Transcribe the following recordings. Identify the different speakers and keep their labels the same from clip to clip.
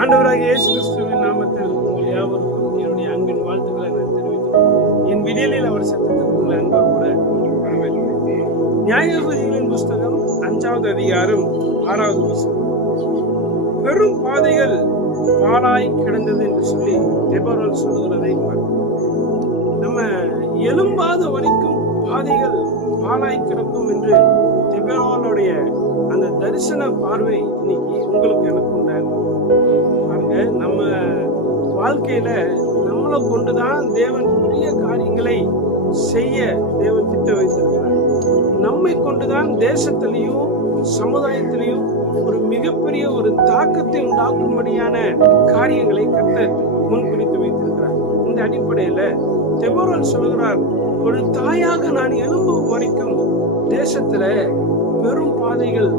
Speaker 1: ஆண்டவராக இயேசு கிறிஸ்துவின் நாமத்தில் உங்கள் யாவருக்கும் என்னுடைய அன்பின் வாழ்த்துக்களை நான் தெரிவித்துக் என் விடியலில் அவர் சத்தத்துக்கு உங்களை அன்பா கூட வரவேற்கிறேன் நியாயபதிகளின் புஸ்தகம் அஞ்சாவது அதிகாரம் ஆறாவது புஸ்தகம் பெரும் பாதைகள் பாலாய் கிடந்தது என்று சொல்லி தெபரோல் சொல்லுகிறதை நம்ம எலும்பாத வரைக்கும் பாதைகள் பாலாய் கிடக்கும் என்று தெபரோலுடைய அந்த தரிசன பார்வை இன்னைக்கு உங்களுக்கு எனக்கு உண்டாகும் வாழ்க்கையில நம்மளை கொண்டுதான் தேவன் பெரிய காரியங்களை செய்ய தேவன் திட்ட வைத்திருக்கிறார். நம்மை கொண்டுதான் தேசத்திலையும் சமுதாயத்திலையும் ஒரு மிகப்பெரிய ஒரு தாக்கத்தை உண்டாக்கும்படியான காரியங்களை கத்த முன்குறித்து வைத்திருக்கிறார். இந்த அடிப்படையில தெபரோல் சொல்கிறார் ஒரு தாயாக நான் எழும்பும் வரைக்கும் தேசத்துல பெரும் பாதைகள்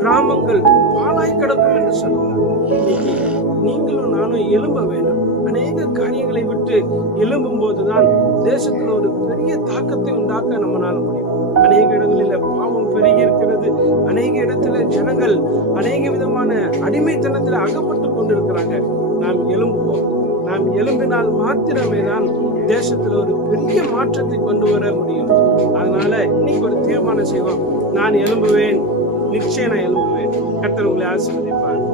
Speaker 1: கிராமங்கள் பாலாய் கிடக்கும் என்று சொல்கிறார் நீங்களும் நானும் எழும்ப வேண்டும். அநேக காரியங்களை விட்டு எழும்பும் போதுதான் தேசத்துல ஒரு பெரிய தாக்கத்தை உண்டாக்க நம்மளால முடியும். அநேக இடங்களில பாவம் பெருகி இருக்கிறது. அநேக இடத்துல ஜனங்கள் அநேக விதமான அடிமைத்தனத்துல அகப்பட்டு கொண்டிருக்கிறாங்க. நாம் எழும்புவோம். நாம் எழும்பினால் மாத்திரமே தான் தேசத்துல ஒரு பெரிய மாற்றத்தை கொண்டு வர முடியும். அதனால இன்னைக்கு ஒரு தீர்மானம் செய்வோம். நான் எழும்புவேன். நிச்சயம் நான் எழும்புவேன். கர்த்தர் உங்களை ஆசீர்வதிப்பார்.